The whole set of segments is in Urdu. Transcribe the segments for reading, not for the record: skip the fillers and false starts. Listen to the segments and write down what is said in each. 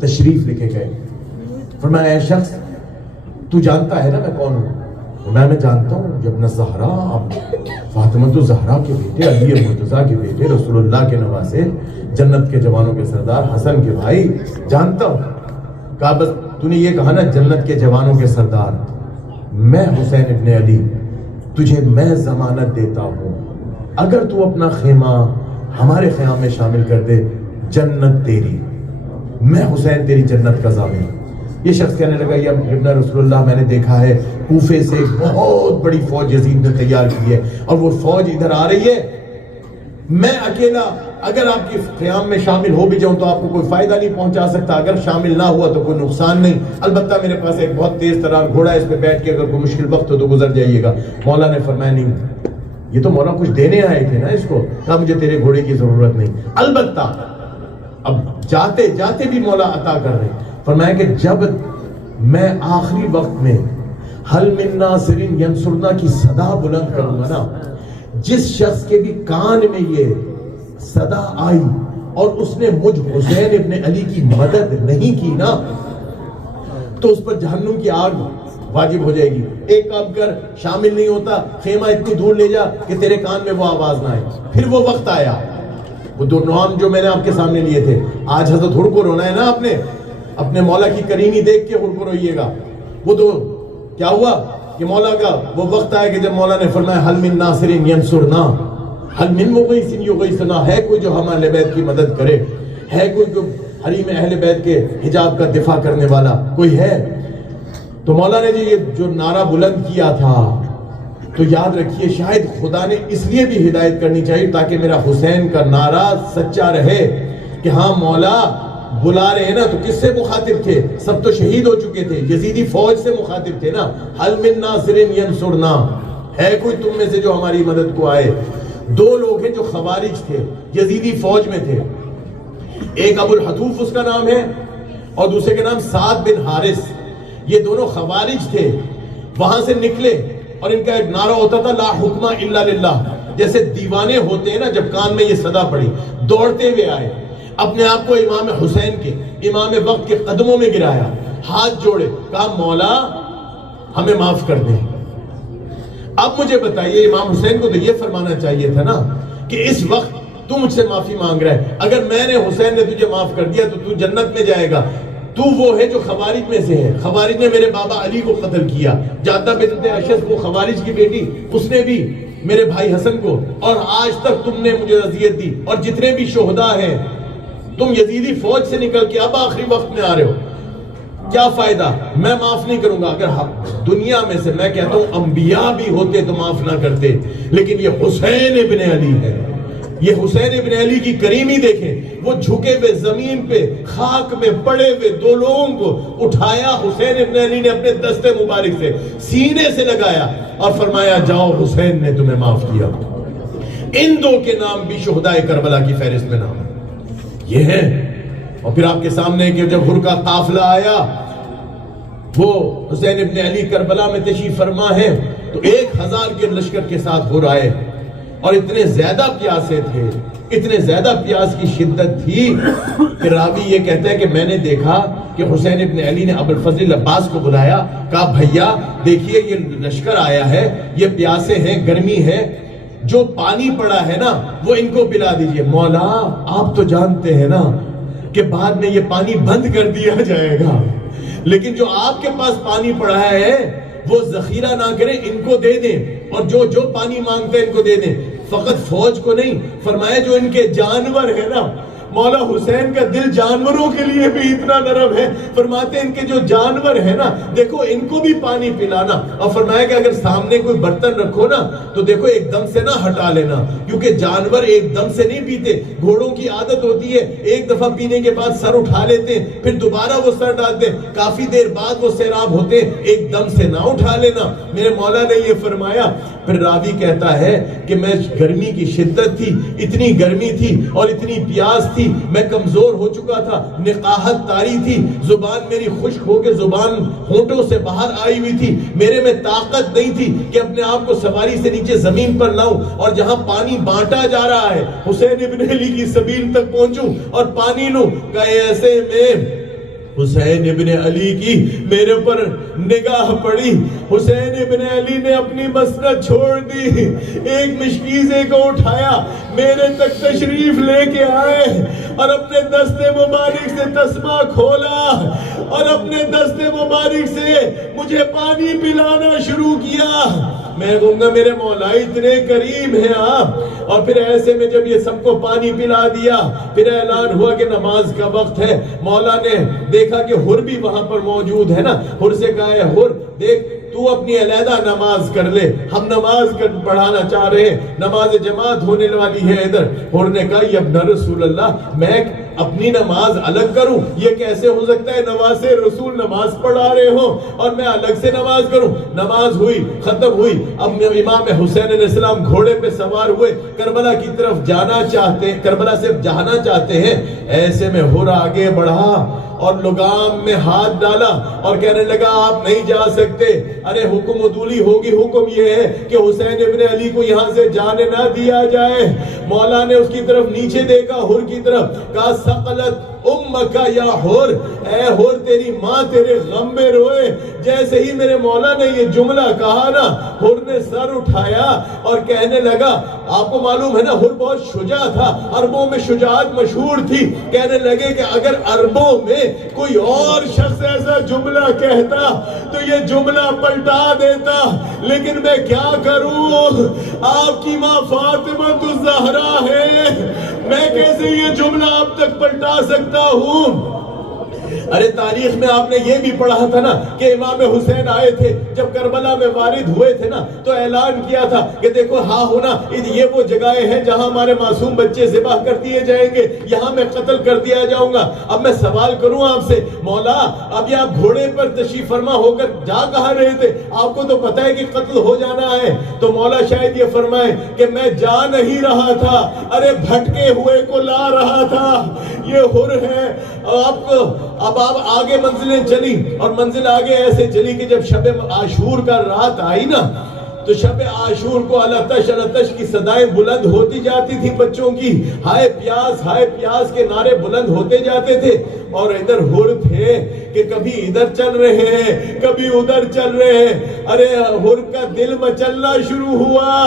تشریف لکھے گئے. فرمایا اے شخص تو جانتا ہے نا میں کون ہوں؟ میں جانتا ہوں جب ابن زہرا فاطمہ زہرا کے بیٹے، علی مرتضیٰ کے بیٹے، رسول اللہ کے نواسے، جنت کے جوانوں کے سردار، حسن کے بھائی، جانتا ہوں. کہا بس تو نے یہ کہا نا جنت کے جوانوں کے سردار، میں حسین ابن علی تجھے میں ضمانت دیتا ہوں اگر تو اپنا خیمہ ہمارے خیام میں شامل کر دے جنت تیری، میں حسین تیری جنت کا ضامن. یہ شخص کہنے لگا یا ابن رسول اللہ میں نے دیکھا ہے کوفے سے بہت بڑی فوج یزید نے تیار کی ہے اور وہ فوج ادھر آ رہی ہے، میں اکیلا اگر آپ کی قیام میں شامل ہو بھی جاؤں تو آپ کو کوئی فائدہ نہیں پہنچا سکتا، اگر شامل نہ ہوا تو کوئی نقصان نہیں، البتہ میرے پاس ایک بہت تیز ترار گھوڑا ہے، اس پہ بیٹھ کے اگر کوئی مشکل وقت ہو تو گزر جائیے گا. مولا نے فرمایا نہیں، یہ تو مولا کچھ دینے آئے تھے نا اس کو. کہا مجھے تیرے گھوڑے کی ضرورت نہیں، البتہ اب جاتے جاتے بھی مولا عطا کر رہے. فرمایا کہ جب میں آخری وقت میں حل من ناصر ینصرنا کی صدا بلند کروں گا نا، جس شخص کے بھی کان میں یہ صدا آئی اور اس نے مجھ حسین ابن علی کی مدد نہیں کی نا تو اس پر جہنم کی آگ واجب ہو جائے گی. ایک کام کر، شامل نہیں ہوتا خیمہ اتنی دور لے جا کہ تیرے کان میں وہ آواز نہ آئے. پھر وہ وقت آیا، وہ دو نام جو میں نے آپ کے سامنے لیے تھے. آج حضرت ہر کو رونا ہے نا، آپ نے اپنے مولا کی کریمی دیکھ کے ہر کو روئیے گا. وہ تو کیا ہوا کہ مولا کا وہ وقت آیا کہ جب مولا نے فرمایا حل من ناصر ینصرنا، حل من مغیث یغیثنا، ہے کوئی جو ہم اہل بیت کی مدد کرے، ہے کوئی جو حریم اہل بیت کے حجاب کا دفاع کرنے والا کوئی ہے. تو مولا نے یہ جو نعرہ بلند کیا تھا تو یاد رکھیے شاید خدا نے اس لیے بھی ہدایت کرنی چاہیے تاکہ میرا حسین کا نعرہ سچا رہے کہ ہاں مولا بلا رہے ہیں نا. تو کس سے مخاطب تھے؟ سب تو شہید ہو چکے تھے، یزیدی فوج سے مخاطب تھے نا. حل من ناصر ینصرنا، ہے کوئی تم میں سے جو ہماری مدد کو آئے. دو لوگ ہیں جو خوارج تھے، یزیدی فوج میں تھے، ایک ابو الحتوف اس کا نام ہے اور دوسرے کا نام سعد بن حارث. یہ دونوں خوارج تھے، وہاں سے نکلے اور ان کا ایک نعرہ ہوتا تھا لا حکم الا للہ. جیسے دیوانے ہوتے ہیں نا، جب کان میں یہ صدا پڑی دوڑتے ہوئے آئے، اپنے آپ کو امام حسین کے، امام وقت کے قدموں میں گرایا، ہاتھ جوڑے، کہا مولا ہمیں معاف کر دیں. اب مجھے بتائیے امام حسین کو تو یہ فرمانا چاہیے تھا نا کہ اس وقت تو مجھ سے معافی مانگ رہا ہے، اگر میں نے حسین نے تجھے معاف کر دیا تو تو جنت میں جائے گا. تو وہ ہے جو خوارج میں سے ہے، خوارج نے میرے بابا علی کو قتل کیا، جادہ بنت اشس وہ خوارج کی بیٹی، اس نے بھی میرے بھائی حسن کو، اور آج تک تم نے مجھے اذیت دی. اور جتنے بھی شہداء ہیں تم یزیدی فوج سے نکل کے اب آخری وقت میں آ رہے ہو، کیا فائدہ؟ میں معاف نہیں کروں گا. اگر دنیا میں سے میں کہتا ہوں انبیاء بھی ہوتے تو معاف نہ کرتے، لیکن یہ حسین ابن علی ہے. یہ حسین ابن علی کی کریمی دیکھیں، وہ جھکے ہوئے زمین پہ خاک میں پڑے ہوئے دو لوگوں کو اٹھایا، حسین ابن علی نے اپنے دستے مبارک سے سینے سے لگایا اور فرمایا جاؤ حسین نے تمہیں معاف کیا. ان دو کے نام بھی شہداء کربلا کی فہرست میں نام یہ ہے. اور پھر آپ کے سامنے کہ جب ہر کا قافلہ آیا، وہ حسین ابن علی کربلا میں تشریف فرما ہے تو 1000 کے لشکر کے ساتھ ہر آئے اور اتنے زیادہ پیاسے تھے، اتنے زیادہ پیاس کی شدت تھی کہ راوی یہ کہتا ہے کہ میں نے دیکھا کہ حسین ابن علی نے ابو الفضل عباس کو بلایا، کہا بھیا دیکھیے یہ لشکر آیا ہے، یہ پیاسے ہیں، گرمی ہے، جو پانی پڑا ہے نا وہ ان کو پلا دیجئے. مولا آپ تو جانتے ہیں نا کہ بعد میں یہ پانی بند کر دیا جائے گا، لیکن جو آپ کے پاس پانی پڑا ہے وہ ذخیرہ نہ کریں، ان کو دے دیں، اور جو پانی مانگتے ہیں ان کو دے دیں. فقط فوج کو نہیں، فرمایا جو ان کے جانور ہیں نا مولا حسین کا دل جانوروں کے لیے بھی اتنا نرم ہے. فرماتے ہیں ان کے جو جانور ہیں نا دیکھو ان کو بھی پانی پلانا, اور فرمایا کہ اگر سامنے کوئی برتن رکھو نا تو دیکھو ایک دم سے نہ ہٹا لینا, کیونکہ جانور ایک دم سے نہیں پیتے. گھوڑوں کی عادت ہوتی ہے ایک دفعہ پینے کے بعد سر اٹھا لیتے ہیں, پھر دوبارہ وہ سر ڈالتے ہیں, کافی دیر بعد وہ سیراب ہوتے ہیں, ایک دم سے نہ اٹھا لینا. میرے مولا نے یہ فرمایا. پھر راوی کہتا ہے کہ میں گرمی کی شدت تھی, اتنی گرمی تھی اور اتنی پیاس تھی, میں کمزور ہو چکا تھا, نقاہت طاری تھی, زبان میری خشک ہو کے زبان ہونٹوں سے باہر آئی ہوئی تھی, میرے میں طاقت نہیں تھی کہ اپنے آپ کو سواری سے نیچے زمین پر لاؤں اور جہاں پانی بانٹا جا رہا ہے حسین ابن علی کی سبیل تک پہنچوں اور پانی لوں. کہ ایسے میں حسین ابن علی کی میرے پر نگاہ پڑی. حسین ابن علی نے اپنی مسند چھوڑ دی, ایک مشکیزے کو اٹھایا, میرے تک تشریف لے کے آئے اور اپنے دست مبارک سے تسمہ کھولا اور اپنے دست مبارک سے مجھے پانی پلانا شروع کیا. میں کہوں گا میرے مولا اتنے کریم ہیں آپ. اور پھر ایسے میں جب یہ سب کو پانی پلا دیا پھر اعلان ہوا کہ نماز کا وقت ہے. مولا نے دیکھا کہ حر بھی وہاں پر موجود ہے نا, حر سے کہا ہے حر دیکھ تو اپنی علیحدہ نماز کر لے, ہم نماز پڑھانا چاہ رہے ہیں, نماز جماعت ہونے والی ہے ادھر. حر نے کہا یا ابن رسول اللہ میں اپنی نماز الگ کروں, یہ کیسے ہو سکتا ہے, نواز رسول نماز پڑھا رہے ہو اور میں الگ سے نماز کروں. نماز ہوئی, ختم ہوئی. اب امام حسین علیہ السلام گھوڑے پہ سوار ہوئے, کربلا کی طرف جانا چاہتے ہیں, کربلا سے جانا چاہتے ہیں. ایسے میں حر آگے بڑھا اور لگام میں ہاتھ ڈالا اور کہنے لگا آپ نہیں جا سکتے. ارے حکم عدولی ہوگی, حکم یہ ہے کہ حسین ابن علی کو یہاں سے جانے نہ دیا جائے. مولا نے اس کی طرف نیچے دیکھا, حر کی طرف, کہا ثقلت امکا یا حر, اے حر تیری ماں تیرے غم میں روئے. جیسے ہی میرے مولا نے یہ جملہ کہا نا حر نے سر اٹھایا اور کہنے لگا, آپ کو معلوم ہے نا حر بہت شجاع تھا, عربوں میں شجاعت مشہور تھی. کہنے لگے کہ اگر عربوں میں کوئی اور شخص ایسا جملہ کہتا تو یہ جملہ پلٹا دیتا, لیکن میں کیا کروں, آپ کی ماں فاطمہ الزہرا ہے, میں کیسے یہ جملہ آپ تک پلٹا سکتا ہوں. ارے تاریخ میں آپ نے یہ بھی پڑھا تھا نا کہ امام حسین آئے تھے جب کربلا میں وارد ہوئے تھے نا تو اعلان کیا تھا کہ دیکھو ہاں ہونا یہ وہ جگہیں ہیں جہاں ہمارے معصوم بچے ذبح کر دیے جائیں گے, یہاں میں قتل کر دیا جاؤں گا. اب میں سوال کروں آپ سے, مولا اب یہ آپ گھوڑے پر تشریف فرما ہو کر جا کہاں رہے تھے, آپ کو تو پتہ ہے کہ قتل ہو جانا ہے. تو مولا شاید یہ فرمائے کہ میں جا نہیں رہا تھا, ارے بھٹکے ہوئے کو لا رہا تھا. یہ حر ہے. اب آپ آگے منزلیں چلی اور منزل آگے ایسے چلی کہ جب شب عاشور کا رات آئی نا تو شب عاشور کو التش کی صدائیں بلند ہوتی جاتی تھی بچوں کی, ہائے پیاس کے نعرے بلند ہوتے جاتے تھے. اور ادھر حر تھے کہ کبھی ادھر چل رہے ہیں کبھی ادھر چل رہے ہیں. ارے حر کا دل مچلنا شروع ہوا,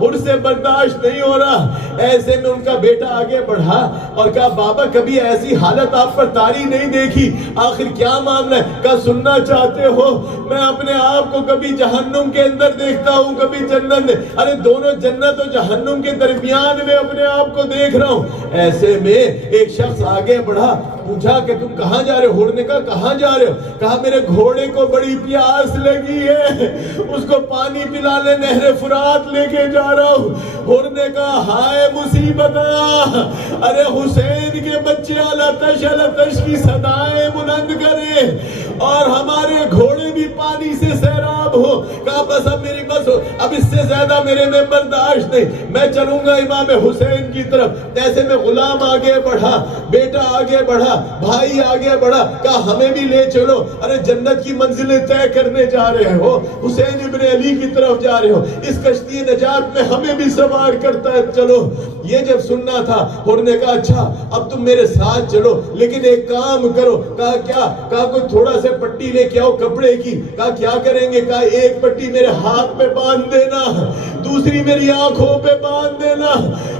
حر سے برداشت نہیں ہو رہا. ایسے میں ان کا بیٹا آگے بڑھا اور کہا بابا کبھی ایسی حالت آپ پر طاری نہیں دیکھی, آخر کیا معاملہ ہے. کہا سننا چاہتے ہو, میں اپنے آپ کو کبھی جہنم کے اندر دیکھتا ہوں کبھی جنت میں, ارے دونوں جنت و جہنم کے درمیان میں اپنے آپ کو دیکھ رہا ہوں. ایسے میں ایک شخص آگے بڑھا, پوچھا کہ تم کہاں جا رہے ہو. حر نے کہا کہاں جا رہے ہو. کہا میرے گھوڑے کو بڑی پیاس لگی ہے, اس کو پانی پلانے نہر فرات لے کے جا رہا ہوں. حر نے کہا ہائے مصیبت, ارے حسین کے بچے التش کی صدائیں بلند کرے اور ہمارے گھوڑے بھی پانی سے سیراب ہو. کہا بس اب میری بس ہو, اب اس سے زیادہ میرے میں برداشت نہیں, میں چلوں گا امام حسین کی طرف. ایسے میں غلام آگے بڑھا, بیٹا آگے بڑھا, بھائی آگے بڑھا. کہا ہمیں بھی لے چلو, ارے جنت کی منزلیں طے کرنے جا رہے ہو, حسین ابن علی کی طرف جا رہے ہو, اس کشتی نجات میں ہمیں بھی سوار کرتا ہے چلو. یہ جب سننا تھا حر نے کہا اچھا اب تم میرے ساتھ چلو, لیکن ایک کام کرو. کہا کیا. کہا کوئی تھوڑا سے پٹی لے کے آؤ کپڑے کی. کہا کیا کریں گے. کہا ایک پٹی میرے ہاتھ پہ باندھ دینا, دوسری میری آنکھوں پہ باندھ دینا.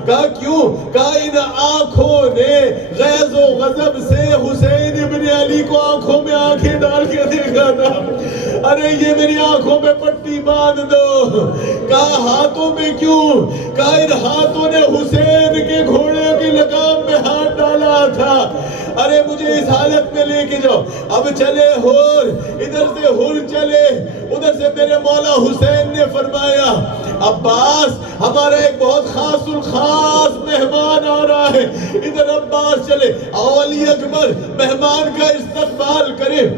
کہا کیوں. کہا ان آنکھوں نے غیظ و غضب سے حسین ابن علی کو آنکھوں میں آنکھیں ڈال کے دیکھا تھا, ارے یہ میری آنکھوں میں پٹی باندھ دو. کہا ہاتھوں پہ کیوں. کہا ان ہاتھوں نے حسین کے گھوڑے کی لگام میں ہاتھ ڈالا تھا. ارے مجھے اس حالت میں لے کے جاؤ. اب چلے ہور, ادھر سے ہور چلے, ادھر سے میرے مولا حسین نے فرمایا عباس ہمارا ایک بہت خاص الخاص مہمان آ رہا ہے, ادھر عباس چلے, علی اکبر مہمان کا استقبال کرے.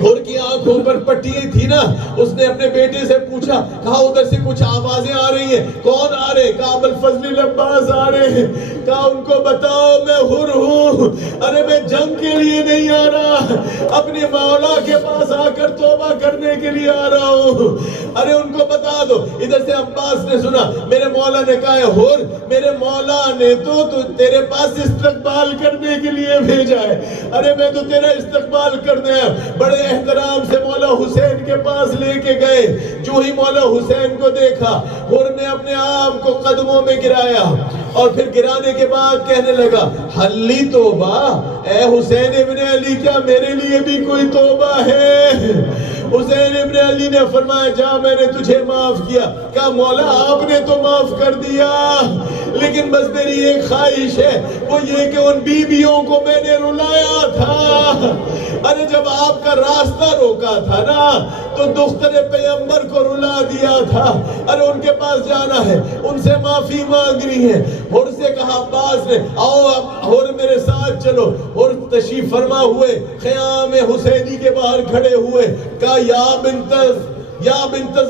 ہور کی آنکھوں پر پٹی تھی نا, اس نے اپنے بیٹے سے پوچھا, کہا ادھر سے کچھ آوازیں آ رہی ہیں, کون آ رہے؟ کہا ابوالفضل عباس آ رہے ہیں. کہا ان کو بتاؤ میں ہور ہوں, ارے میں جنگ کے لیے نہیں آ رہا, اپنے مولا کے پاس آ کر توبہ کرنے کے لیے آ رہا ہوں, ارے ان کو بتا دو. ادھر سے عباس نے سنا میرے مولا نے کہا ہے ہور میرے مولا نے تو تیرے پاس استقبال کرنے کے لیے بھیجا ہے. ارے میں تو تیرا استقبال کرنے آیا. بڑے احترام سے مولا حسین کے پاس لے کے گئے. جو ہی مولا حسین کو دیکھا, ہور نے اپنے آپ کو قدموں میں گرایا اور پھر گرانے کے بعد کہنے لگا حلی توبہ, اے حسین ابن علی کیا میرے لیے بھی کوئی توبہ ہے؟ حسین ابن علی نے فرمایا جا میں نے تجھے معاف کیا. کہا مولا آپ نے تو معاف کر دیا, لیکن بس میری ایک خواہش ہے, وہ یہ کہ ان بیویوں کو میں نے رلایا تھا. ارے جب آپ کا راستہ روکا تھا نا تو دختر پیغمبر کو رلا دیا تھا. ارے ان کے پاس جانا ہے, ان سے معافی مانگنی ہے. ہور سے کہا عباس نے آؤ ہور میرے ساتھ چلو. ہور تشریف فرما ہوئے خیام حسینی کے باہر کھڑے ہوئے. کہا یا بنت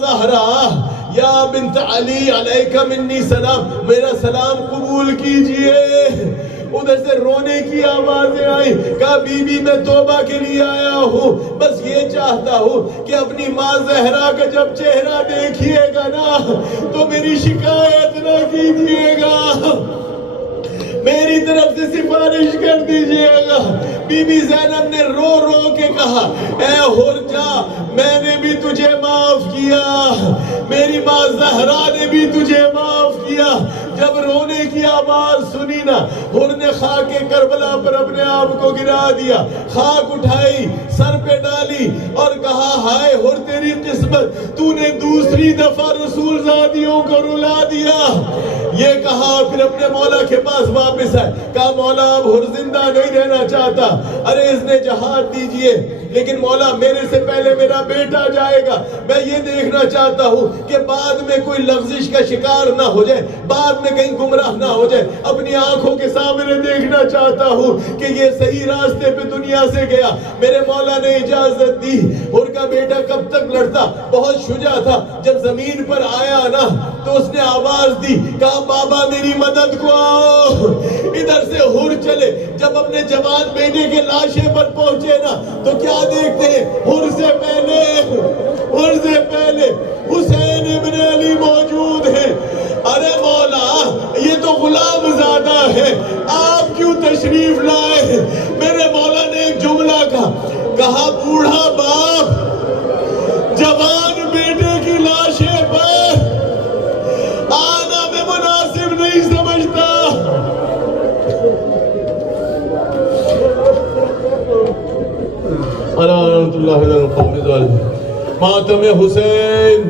زہرا, یا بنت علی علیکہ منی سلام, میرا سلام قبول کیجئے. ادھر سے رونے کی آوازیں آئی. کہا بی بی میں توبہ کے لیے آیا ہوں, بس یہ چاہتا ہوں کہ اپنی ماں زہرا کا جب چہرہ دیکھیے گا نا تو میری شکایت نہ کیجیے گا, میری طرف سے سفارش کر دیجئے گا. بی بی زینب نے رو رو کے کہا اے ہور جا, میں نے بھی تجھے معاف کیا, میری ماں زہرا نے بھی تجھے معاف کیا. جب رونے کی آواز سنی نا, ہور نے خاک کربلا پر اپنے آپ کو گرا دیا, خاک اٹھائی سر پہ ڈالی اور کہا ہائے ہور تیری قسمت, تو نے دوسری دفعہ رسول زادیوں کو رلا دیا. یہ کہا پھر اپنے مولا کے پاس واپس آئے. کہا مولا اب ہور زندہ نہیں رہنا چاہتا, ارے اس نے جہاد دیجئے, لیکن مولا میرے سے پہلے میرا بیٹا جائے گا. میں یہ دیکھنا چاہتا ہوں کہ بعد میں کوئی لغزش کا شکار نہ ہو جائے, بعد میں کہیں گمراہ نہ ہو جائے. اپنی آنکھوں کے سامنے دیکھنا چاہتا ہوں کہ یہ صحیح راستے پہ دنیا سے گیا. میرے مولا نے اجازت دی. ہور کا بیٹا کب تک لڑتا, بہت شجاع تھا. جب زمین پر آیا نا تو اس نے آواز دی, کہا بابا میری مدد کو آؤ. ادھر سے ہور چلے. جب اپنے جوان بیٹے کے لاشے پر پہنچے نا تو کیا دیکھتے ہیں, ہور سے پہلے حسین ابن علی موجود ہے. ارے مولا یہ تو غلام زادہ ہے, آپ کیوں تشریف لائے؟ میرے مولا نے ایک جملہ کہا بوڑھا باپ جوان بیٹے کی لاشے پر آنا میں مناسب نہیں سمجھتا. رحمت اللہ علیہ القوم الظالمین. ماتم حسین